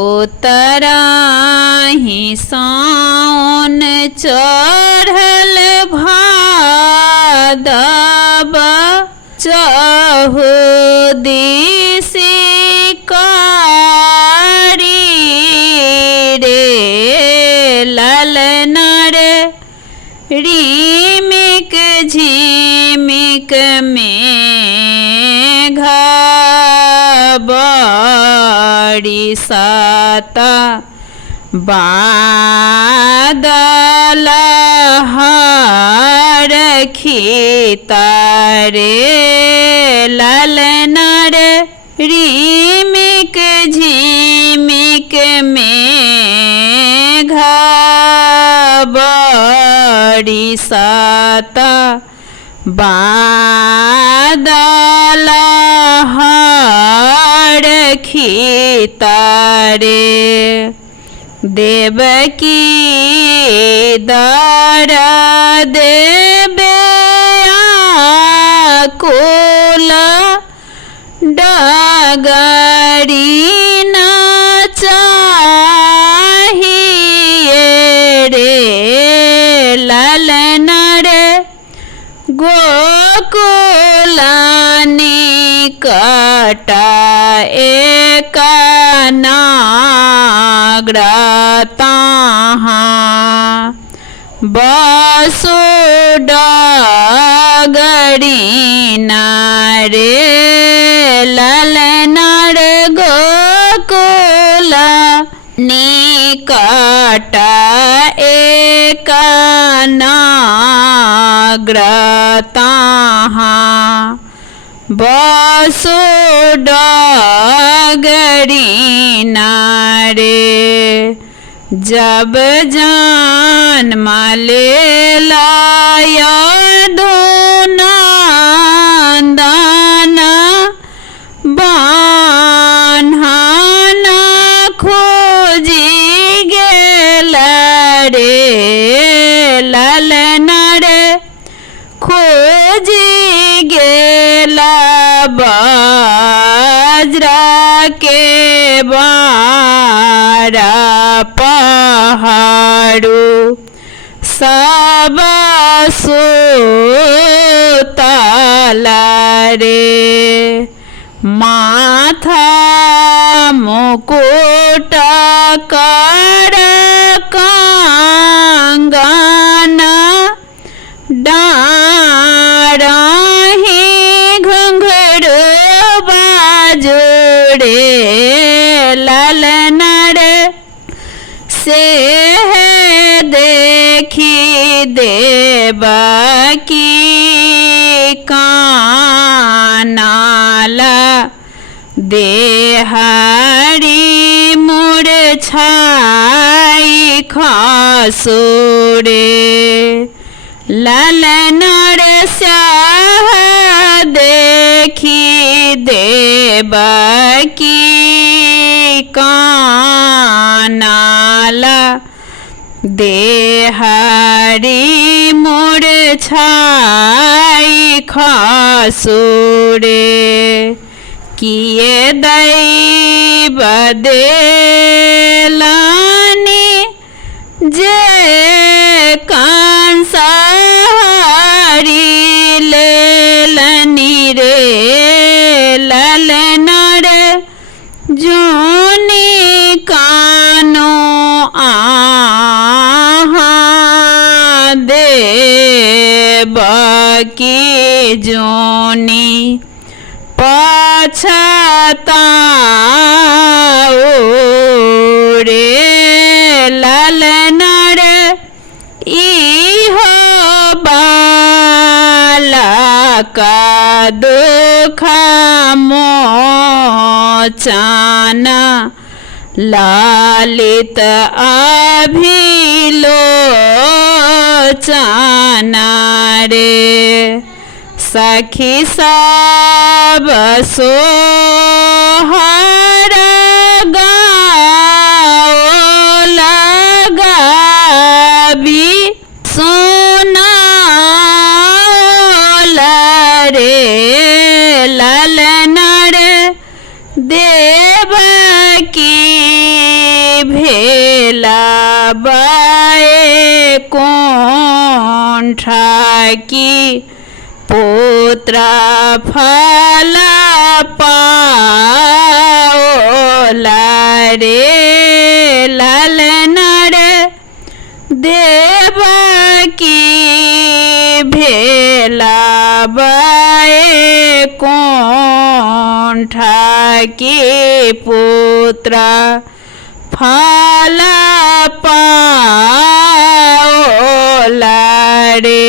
उतराही सावन चढ़ल भादव चहुदिसी कारी रे ललना रे रीमिक झिमिक मेघ बड़ी साता बादल हरखिता रे ललना रे रीमिक झिमिक मेघ बड़ी साता बादल हरखिता रे देवकी दर देवे आकुल डगरी न चाहिए रे ललना रे गोकुलानी कटा एक नाग्रता बसु डगरी नारे ललना रे गोकुला निकट एक नाग्रता बसु डगरी नारे जब जन्म लेला यदुनंदन बान्हन खोजी गेल रे ललना रे खोजी गेल वज्र के बारा पहाड़ू सब सुतल रे माथा मुकुट कर कंगन डारही घुंघरू बाजुड़े ललना रे से देखी देवकी कानाला देहारी मूर्छाई खसुरे ललना रे स्याह देखी देवकी कानाला देहारी मूर्छाई खसुरे किए दैव देलानी जे कंसहारी लेलनी रे ललना रे जोनी कानो आहा देवकी जोनी पछताओ रे ललना रे इहो बालक दुख मोचन लालित अभिलोचन रे सखी सब सोहर गाओ लगाबी सोना रे ललना रे देवकी भेला बाए कुंठा की पुत्र फला पाओला रे लालना रे देवकी भेला बाए कुंठा की पुत्र फला पाओला रे।